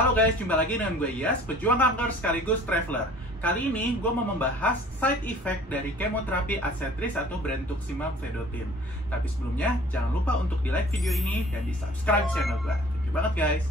Halo guys, jumpa lagi dengan gue Iyas, pejuang kanker sekaligus traveler. Kali ini gue mau membahas side effect dari kemoterapi Adcetris atau brentuximab vedotin. Tapi sebelumnya, jangan lupa untuk di like video ini dan di subscribe channel gue. Thank you banget guys.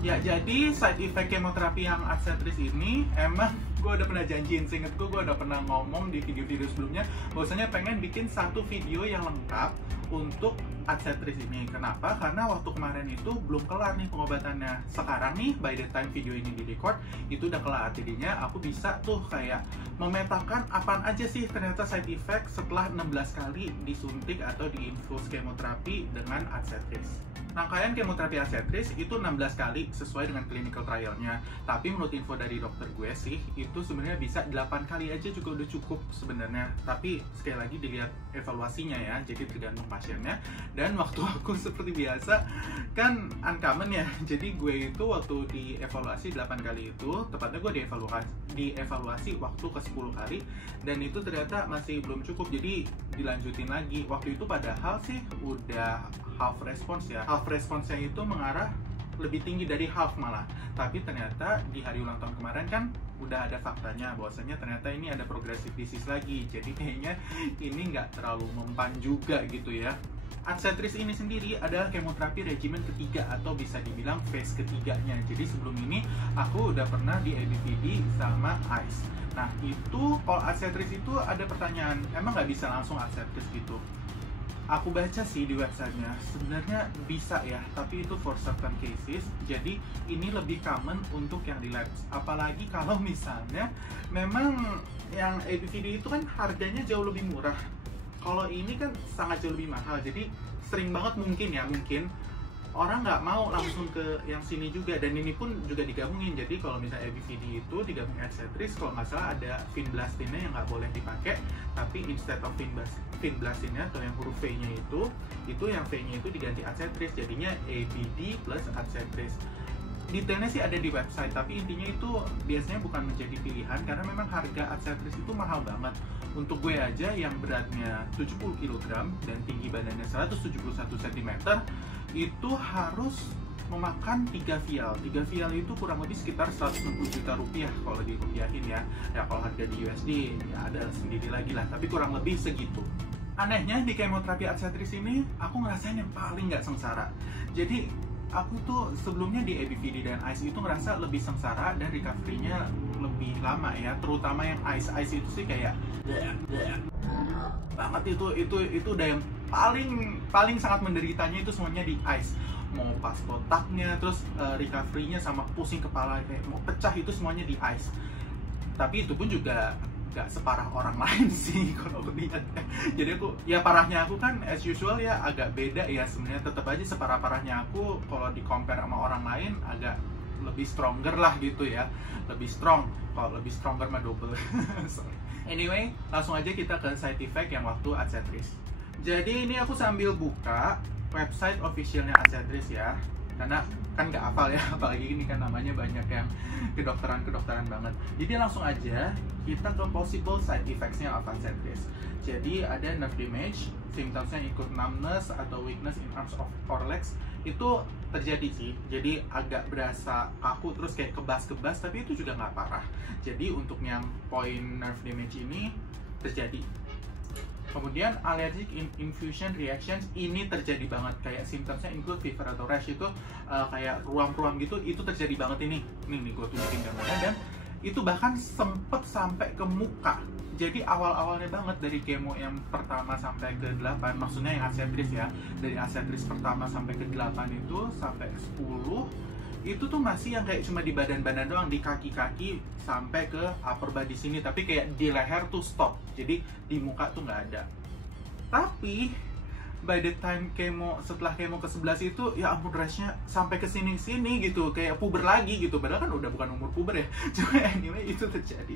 Ya, jadi side effect kemoterapi yang Adcetris ini emang gue udah pernah janjiin, seinget gue udah pernah ngomong di video-video sebelumnya bahwasanya pengen bikin satu video yang lengkap untuk Adcetris ini. Kenapa? Karena waktu kemarin itu belum kelar nih pengobatannya. Sekarang nih, by the time video ini di record, itu udah kelar. Jadinya aku bisa tuh kayak memetakan apaan aja sih ternyata side effect setelah 16 kali disuntik atau diinfus kemoterapi dengan Adcetris. Rangkaian kemoterapi Adcetris itu 16 kali sesuai dengan clinical trialnya. Tapi menurut info dari dokter gue sih, itu sebenarnya bisa 8 kali aja juga udah cukup sebenarnya. Tapi sekali lagi dilihat evaluasinya ya, jadi tergantung pasiennya. Dan waktu aku seperti biasa, kan uncommon ya. Jadi gue itu waktu dievaluasi 8 kali itu, tepatnya gue dievaluasi waktu ke 10 kali. Dan itu ternyata masih belum cukup, jadi dilanjutin lagi. Waktu itu padahal sih udah half response ya. Half response-nya itu mengarah lebih tinggi dari half malah. Tapi ternyata di hari ulang tahun kemarin kan udah ada faktanya bahwasanya ternyata ini ada progressive disease lagi. Jadi kayaknya ini nggak terlalu mempan juga gitu ya. Adcetris ini sendiri adalah kemoterapi regimen ketiga atau bisa dibilang phase ketiganya. Jadi sebelum ini aku udah pernah di ABVD sama ICE. Nah itu kalau Adcetris itu ada pertanyaan, emang nggak bisa langsung Adcetris gitu? Aku baca sih di websitenya, sebenarnya bisa ya, tapi itu for certain cases. Jadi ini lebih common untuk yang relapse. Apalagi kalau misalnya memang yang ABVD itu kan harganya jauh lebih murah. Kalau ini kan sangat jauh lebih mahal, jadi sering banget mungkin orang nggak mau langsung ke yang sini juga. Dan ini pun juga digabungin, jadi kalau misalnya ABVD itu digabungin Adcetris, kalau nggak salah ada vinblastine yang nggak boleh dipakai, tapi instead of vinblastine atau yang huruf V-nya itu yang V-nya itu diganti Adcetris, jadinya ABD plus Adcetris. Detailnya sih ada di website, tapi intinya itu biasanya bukan menjadi pilihan karena memang harga Adcetris itu mahal banget. Untuk gue aja yang beratnya 70 kg dan tinggi badannya 171 cm itu harus memakan 3 vial. 3 vial itu kurang lebih sekitar 160 juta rupiah kalau dirupiahin ya. Ya kalau harga di USD ya ada sendiri lagi lah, tapi kurang lebih segitu. Anehnya di kemoterapi Adcetris ini aku ngerasain yang paling nggak sengsara. Jadi aku tuh sebelumnya di ABVD dan ICE itu ngerasa lebih sengsara dan recovery-nya lebih lama ya, terutama yang ICE itu sih kayak banget itu udah yang paling sangat menderitanya itu semuanya di ICE. Mau pas kotaknya, terus recovery-nya sama pusing kepala kayak mau pecah itu semuanya di ICE. Tapi itu pun juga gak separah orang lain sih kalau aku lihat. Jadi parahnya aku kan as usual ya agak beda ya sebenarnya, tetap aja separah-parahnya aku kalau di compare sama orang lain agak lebih stronger lah gitu ya, lebih strong. Kalau lebih stronger mah double. Sorry. Anyway, langsung aja kita ke side effect yang waktu Adcetris. Jadi ini aku sambil buka website officialnya Adcetris ya, karena kan nggak hafal ya, apalagi ini kan namanya banyak yang kedokteran banget. Jadi langsung aja kita ke possible side effects-nya of Adcetris. Jadi ada nerve damage, symptoms-nya ikut numbness atau weakness in arms or legs, itu terjadi sih. Jadi agak berasa kaku terus kayak kebas-kebas, tapi itu juga nggak parah. Jadi untuk yang point nerve damage ini terjadi. Kemudian allergic infusion reactions ini terjadi banget, kayak symptomsnya include fever atau rash itu kayak ruam-ruam gitu, itu terjadi banget ini nih gue tunjukin gambarnya, dan itu bahkan sempet sampai ke muka. Jadi awal-awalnya banget dari kemo yang pertama sampai ke 8, maksudnya yang Adcetris ya, dari Adcetris pertama sampai ke 8 itu sampai 10 itu tuh masih yang kayak cuma di badan-badan doang, di kaki-kaki sampai ke upper body sini, tapi kayak di leher tuh stop, jadi di muka tuh nggak ada. Tapi by the time setelah kemo ke-11 itu ya ampun, rashnya sampai ke sini-sini gitu, kayak puber lagi gitu, padahal kan udah bukan umur puber ya. Cuma anyway itu terjadi.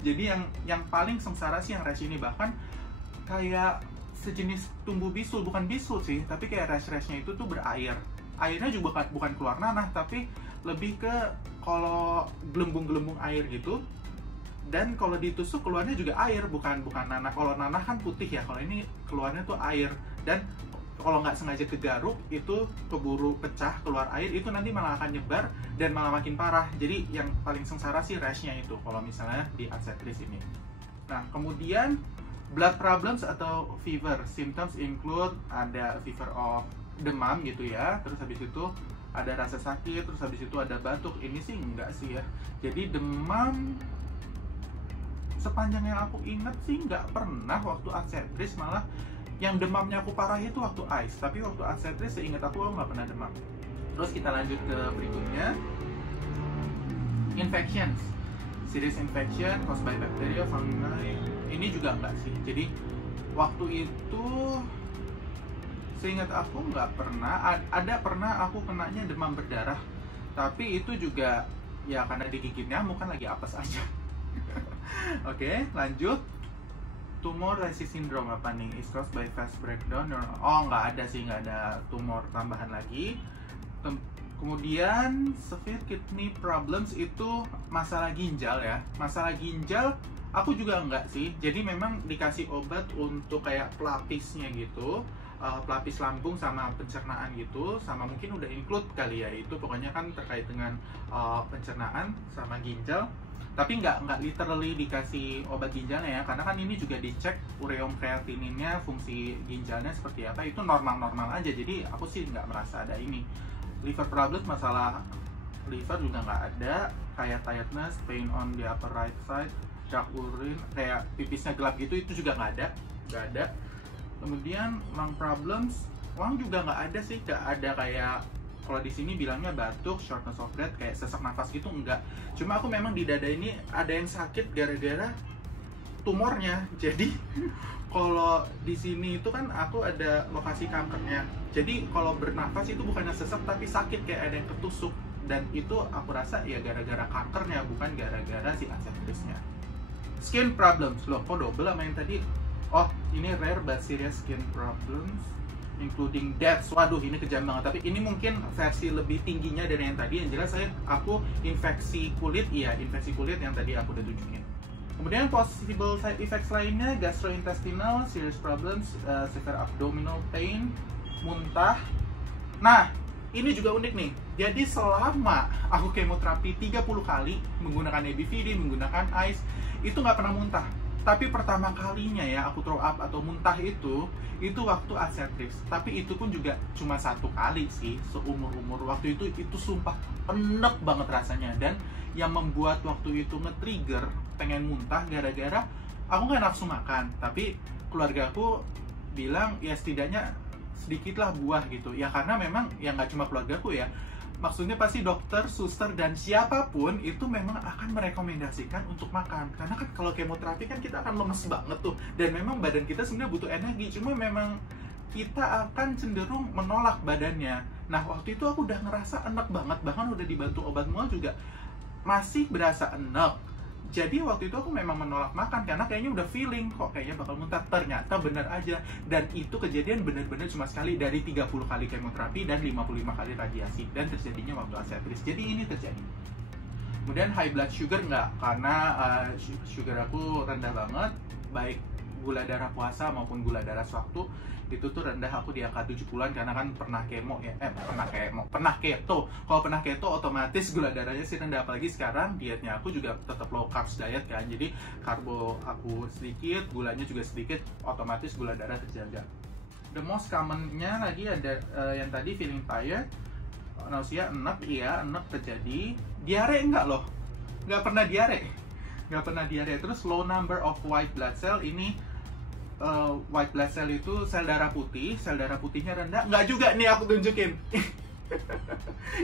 Jadi yang paling sengsara sih yang rash ini, bahkan kayak sejenis tumbuh bisul, bukan bisul sih, tapi kayak rash-rashnya itu tuh berair. Airnya juga bukan keluar nanah, tapi lebih ke kalau gelembung-gelembung air gitu. Dan kalau ditusuk keluarnya juga air, bukan nanah. Kalau nanah kan putih ya, kalau ini keluarnya tuh air. Dan kalau nggak sengaja kegaruk itu keburu pecah keluar air, itu nanti malah akan nyebar dan malah makin parah. Jadi yang paling sengsara sih rash-nya itu kalau misalnya di arthritis ini. Nah, kemudian blood problems atau fever symptoms include ada fever of demam gitu ya, terus habis itu ada rasa sakit, terus habis itu ada batuk. Ini sih enggak sih ya. Jadi demam sepanjang yang aku ingat sih nggak pernah waktu arthritis, malah yang demamnya aku parah itu waktu ice, tapi waktu arthritis seingat aku nggak pernah demam. Terus kita lanjut ke berikutnya, infections, serious infection caused by bacteria, fungi. Ini juga enggak sih. Jadi waktu itu seingat aku nggak pernah. Ada pernah aku kenanya demam berdarah, tapi itu juga ya karena digigit nyamuk, kan lagi apes aja. Oke, lanjut. Tumor lysis syndrome apa nih? Is caused by fast breakdown. Oh, nggak ada sih, nggak ada tumor tambahan lagi. Kemudian severe kidney problems itu masalah ginjal ya. Masalah ginjal aku juga enggak sih. Jadi memang dikasih obat untuk kayak pelapisnya gitu, pelapis lambung sama pencernaan gitu, sama mungkin udah include kali ya, itu pokoknya kan terkait dengan pencernaan sama ginjal. Tapi nggak literally dikasih obat ginjalnya ya, karena kan ini juga dicek ureum kreatininnya, fungsi ginjalnya seperti apa, itu normal-normal aja. Jadi aku sih nggak merasa ada ini. Liver problems, masalah liver juga nggak ada. Kayak tiredness, pain on the upper right side, dark urine, kayak pipisnya gelap gitu, itu juga nggak ada. Kemudian lung problems, lung juga nggak ada sih, nggak ada kayak kalau di sini bilangnya batuk, shortness of breath, kayak sesak nafas gitu, enggak. Cuma aku memang di dada ini ada yang sakit gara-gara tumornya. Jadi kalau di sini itu kan aku ada lokasi kankernya. Jadi kalau bernafas itu bukannya sesak tapi sakit, kayak ada yang ketusuk. Dan itu aku rasa ya gara-gara kankernya, bukan gara-gara si arthritisnya. Skin problems, loh kok double sama yang tadi? Oh, ini rare but serious skin problems including deaths. Waduh, ini kejam banget. Tapi ini mungkin versi lebih tingginya dari yang tadi. Yang jelas aku infeksi kulit, iya infeksi kulit yang tadi aku udah tunjukin. Kemudian possible side effects lainnya, gastrointestinal, serious problems, severe abdominal pain, muntah. Nah, ini juga unik nih. Jadi selama aku kemoterapi 30 kali menggunakan ABVD, menggunakan ICE, itu nggak pernah muntah. Tapi pertama kalinya ya aku throw up atau muntah itu waktu arthritis. Tapi itu pun juga cuma 1 kali sih seumur-umur. Waktu itu sumpah enek banget rasanya. Dan yang membuat waktu itu nge-trigger pengen muntah gara-gara aku nggak nafsu makan. Tapi keluarga aku bilang ya setidaknya sedikitlah buah gitu. Ya karena memang ya nggak cuma keluargaku ya. Maksudnya pasti dokter, suster, dan siapapun itu memang akan merekomendasikan untuk makan. Karena kan kalau kemoterapi kan kita akan lemes banget tuh. Dan memang badan kita sebenarnya butuh energi. Cuma memang kita akan cenderung menolak badannya. Nah, waktu itu aku udah ngerasa enak banget. Bahkan udah dibantu obat mual juga masih berasa enak. Jadi waktu itu aku memang menolak makan karena kayaknya udah feeling kok kayaknya bakal muntah. Ternyata bener aja. Dan itu kejadian bener-bener cuma sekali dari 30 kali kemoterapi dan 55 kali radiasi. Dan terjadinya waktu arthritis. Jadi ini terjadi. Kemudian high blood sugar enggak, karena sugar aku rendah banget. Baik gula darah puasa maupun gula darah sewaktu itu tuh rendah, aku di angka 70-an karena kan pernah keto. Kalau pernah keto otomatis gula darahnya sih rendah, apalagi sekarang dietnya aku juga tetap low carbs diet kan, jadi karbo aku sedikit, gulanya juga sedikit, otomatis gula darah terjaga. The most common-nya lagi ada yang tadi feeling tired, nausea, enek, iya enek terjadi. Diare enggak loh, nggak pernah diare. Terus low number of white blood cell, ini white blood cell itu sel darah putihnya rendah. Nggak juga nih aku tunjukin.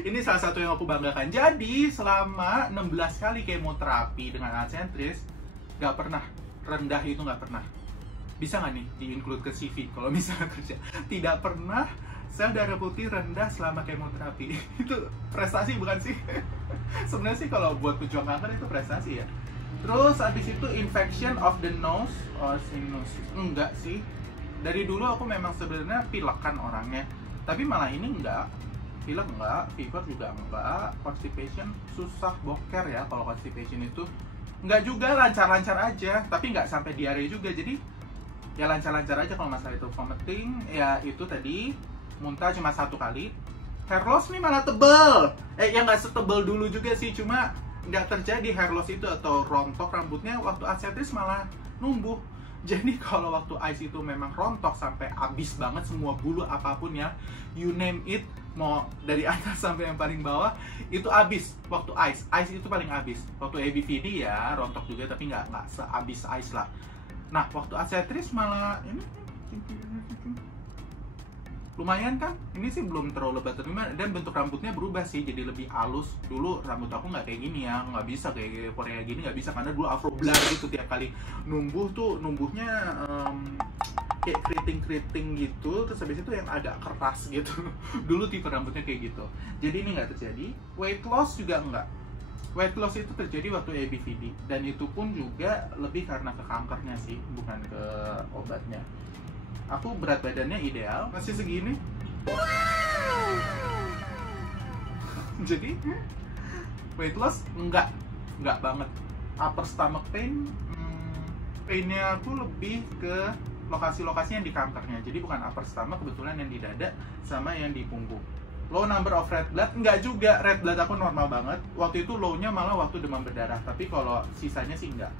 Ini salah satu yang aku banggakan. Jadi selama 16 kali kemoterapi dengan arthritis nggak pernah rendah, itu nggak pernah. Bisa nggak nih di-include ke CV kalau misalnya kerja? Tidak pernah sel darah putih rendah selama kemoterapi. Itu prestasi bukan sih? Sebenarnya sih kalau buat pejuang kanker itu prestasi ya. Terus habis itu infection of the nose or sinusitis, enggak sih. Dari dulu aku memang sebenarnya pilekan orangnya, tapi malah ini enggak. Pilek enggak, fever juga enggak, constipation susah boker ya. Kalau constipation itu enggak juga, lancar-lancar aja, tapi enggak sampai diare juga. Jadi ya lancar-lancar aja kalau masalah itu. Vomiting ya itu tadi, muntah cuma 1 kali. Hair loss nih malah tebel. Ya nggak setebel dulu juga sih, cuma nggak terjadi hair loss itu atau rontok rambutnya waktu Archetris, malah numbuh. Jadi kalau waktu ice itu memang rontok sampai habis banget semua bulu apapun ya, you name it, mau dari atas sampai yang paling bawah itu habis waktu ice. Ice itu paling habis. Waktu ABVD ya rontok juga tapi nggak sehabis ice lah. Nah waktu Archetris malah ini lumayan kan, ini sih belum terlalu lebat dan bentuk rambutnya berubah sih jadi lebih halus. Dulu rambut aku nggak kayak gini ya, nggak bisa kayak Korea gini, nggak bisa karena dulu afro blonde gitu, tiap kali numbuh tuh numbuhnya kayak keriting-keriting gitu, terus habis itu yang agak keras gitu. Dulu tipe rambutnya kayak gitu. Jadi ini nggak terjadi. Weight loss juga enggak. Weight loss itu terjadi waktu ABVD, dan itu pun juga lebih karena ke kankernya sih, bukan ke obatnya. Aku berat badannya ideal, masih segini. Wow. Jadi weight loss enggak banget. Upper stomach pain, painnya aku lebih ke lokasi-lokasi yang di kankernya. Jadi bukan upper stomach, kebetulan yang di dada sama yang di punggung. Low number of red blood, enggak juga. Red blood aku normal banget. Waktu itu low-nya malah waktu demam berdarah, tapi kalau sisanya sih enggak.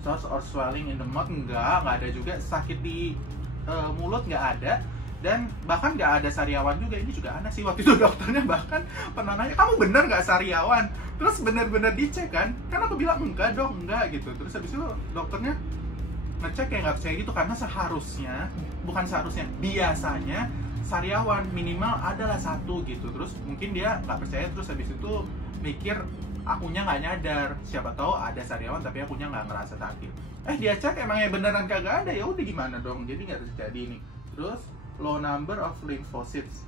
Sores or swelling in the mouth enggak ada juga. Sakit di mulut nggak ada, dan bahkan nggak ada sariawan juga. Ini juga aneh sih, waktu itu dokternya bahkan pernah nanya, kamu bener nggak sariawan? Terus bener-bener dicek kan aku bilang enggak dok, enggak gitu. Terus habis itu dokternya ngecek kayak nggak percaya gitu, karena biasanya sariawan minimal adalah 1 gitu. Terus mungkin dia nggak percaya, terus habis itu mikir akunya nggak nyadar, siapa tahu ada sariawan tapi akunya nggak ngerasa sakit. Dia cek emangnya beneran kagak ada, ya udah gimana dong, jadi nggak terjadi nih. Terus low number of lymphocytes,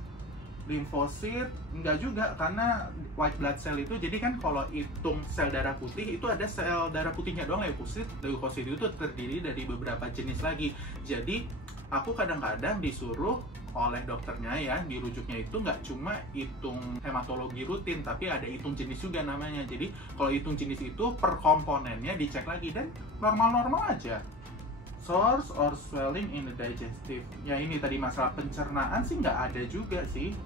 limfosit enggak juga, karena white blood cell itu, jadi kan kalau hitung sel darah putih itu ada sel darah putihnya doang, leukosit itu terdiri dari beberapa jenis lagi. Jadi aku kadang-kadang disuruh oleh dokternya ya, dirujuknya itu nggak cuma hitung hematologi rutin, tapi ada hitung jenis juga namanya. Jadi kalau hitung jenis itu per komponennya dicek lagi, dan normal-normal aja. Sores or swelling in the digestive, ya ini tadi masalah pencernaan sih nggak ada juga sih.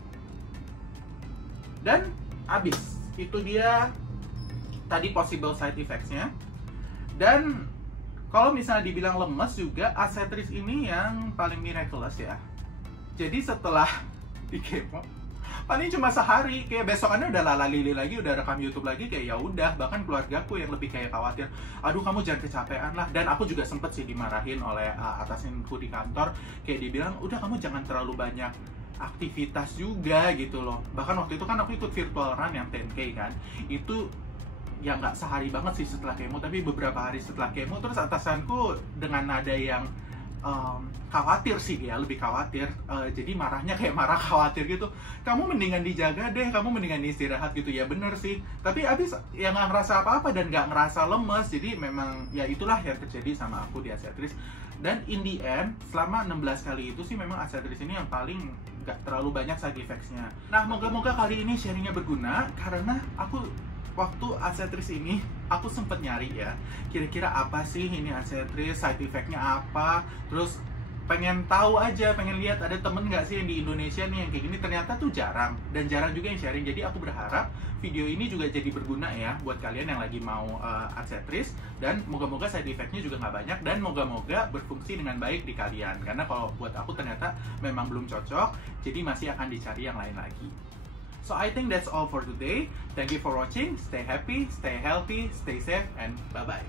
Dan abis, itu dia tadi possible side effects-nya. Dan kalau misalnya dibilang lemes juga, Archetris ini yang paling miraculous ya. Jadi setelah di kemo, paling cuma sehari, kayak besokannya udah lala-lili lagi, udah rekam YouTube lagi, kayak ya udah. Bahkan keluargaku yang lebih kayak khawatir, aduh kamu jangan kecapean lah. Dan aku juga sempet sih dimarahin oleh atasinku di kantor, kayak dibilang udah kamu jangan terlalu banyak aktivitas juga gitu loh. Bahkan waktu itu kan aku ikut virtual run yang 10K kan, itu ya nggak sehari banget sih setelah kemo, tapi beberapa hari setelah kemo. Terus atasanku dengan nada yang khawatir sih, dia lebih khawatir, jadi marahnya kayak marah khawatir gitu, kamu mendingan dijaga deh, kamu mendingan istirahat gitu. Ya bener sih, tapi abis ya nggak ngerasa apa-apa dan nggak ngerasa lemes. Jadi memang ya itulah yang terjadi sama aku di Archetris. Dan in the end, selama 16 kali itu sih memang Archetris ini yang paling nggak terlalu banyak side effects-nya. Nah moga-moga kali ini sharingnya berguna, karena aku waktu Archetris ini aku sempet nyari ya, kira-kira apa sih ini Archetris, side effect-nya apa. Terus pengen tahu aja, pengen lihat ada temen nggak sih yang di Indonesia nih yang kayak gini. Ternyata tuh jarang, dan jarang juga yang sharing. Jadi aku berharap video ini juga jadi berguna ya buat kalian yang lagi mau Archetris. Dan moga-moga side effect-nya juga nggak banyak, dan moga-moga berfungsi dengan baik di kalian. Karena kalau buat aku ternyata memang belum cocok, jadi masih akan dicari yang lain lagi. So I think that's all for today. Thank you for watching. Stay happy, stay healthy, stay safe, and bye-bye.